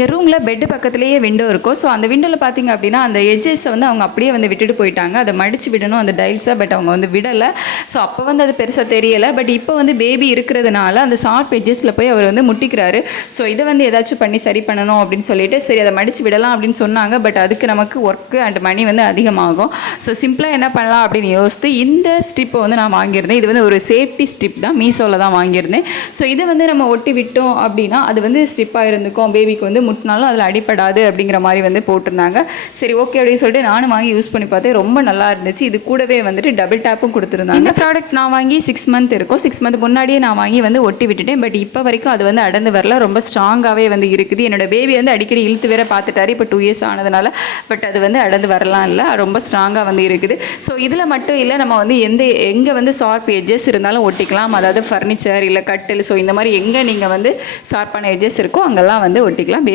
எங்கள் ரூமில் பெட்டு பக்கத்துலேயே விண்டோ இருக்கும். ஸோ அந்த விண்டோவில் பார்த்திங்க அப்படின்னா அந்த எட்ஜஸை வந்து அவங்க அப்படியே வந்து விட்டுட்டு போயிட்டாங்க. அதை மடித்து விடணும் அந்த டைல்ஸை, பட் அவங்க வந்து விடலை. ஸோ அப்போ வந்து அது பெருசாக தெரியலை. பட் இப்போ வந்து பேபி இருக்கிறதுனால அந்த ஷார்ப் எட்ஜஸில் போய் அவர் வந்து முட்டிக்கிறாரு. ஸோ இதை வந்து ஏதாச்சும் பண்ணி சரி பண்ணணும் அப்படின்னு சொல்லிட்டு சரி அதை மடித்து விடலாம் அப்படின்னு சொன்னாங்க. பட் அதுக்கு நமக்கு ஒர்க்கு அண்ட் மணி வந்து அதிகமாகும். ஸோ சிம்பிளாக என்ன பண்ணலாம் அப்படின்னு யோசித்து இந்த ஸ்ட்ரிப்பை வந்து நான் வாங்கியிருந்தேன். இது வந்து ஒரு சேஃப்டி ஸ்ட்ரிப் தான், மீஷோவில் தான் வாங்கியிருந்தேன். ஸோ இதை வந்து நம்ம ஒட்டி விட்டோம் அப்படின்னா அது வந்து ஸ்ட்ரிப்பாக இருந்துக்கும், பேபிக்கு வந்து முட்டினாலும் அதில் அடிப்படாது அப்படிங்கிற மாதிரி வந்து போட்டிருந்தாங்க. சரி ஓகே அப்படின்னு சொல்லிட்டு நானும் வாங்கி யூஸ் பண்ணி பார்த்தேன். ரொம்ப நல்லா இருந்துச்சு. இது கூடவே வந்துட்டு டபுள் டேப்பும் கொடுத்துருந்தாங்க. இந்த ப்ராடக்ட் நான் வாங்கி 6 மந்த் இருக்கும். 6 மந்த் முன்னாடியே நான் வாங்கி வந்து ஒட்டி விட்டுட்டேன். பட் இப்போ வரைக்கும் அது வந்து அடர்ந்து வரல, ரொம்ப ஸ்ட்ராங்காகவே வந்து இருக்குது. என்னோட பேபி வந்து அடிக்கடி இழுத்து வேற பார்த்துட்டாரு இப்போ 2 இயர்ஸ் ஆனதுனால. பட் அது வந்து அடர்ந்து வரலாம் இல்லை, ரொம்ப ஸ்ட்ராங்காக வந்து இருக்குது. ஸோ இதில் மட்டும் இல்லை, நம்ம வந்து எங்கே வந்து ஷார்ப் எட்ஜஸ் இருந்தாலும் ஒட்டிக்கலாம். அதாவது ஃபர்னிச்சர் இல்லை கட்டில், ஸோ இந்த மாதிரி எங்கே நீங்கள் வந்து ஷார்ப்பான எட்ஜஸ் இருக்கோ அங்கெல்லாம் வந்து ஒட்டிக்கலாம்.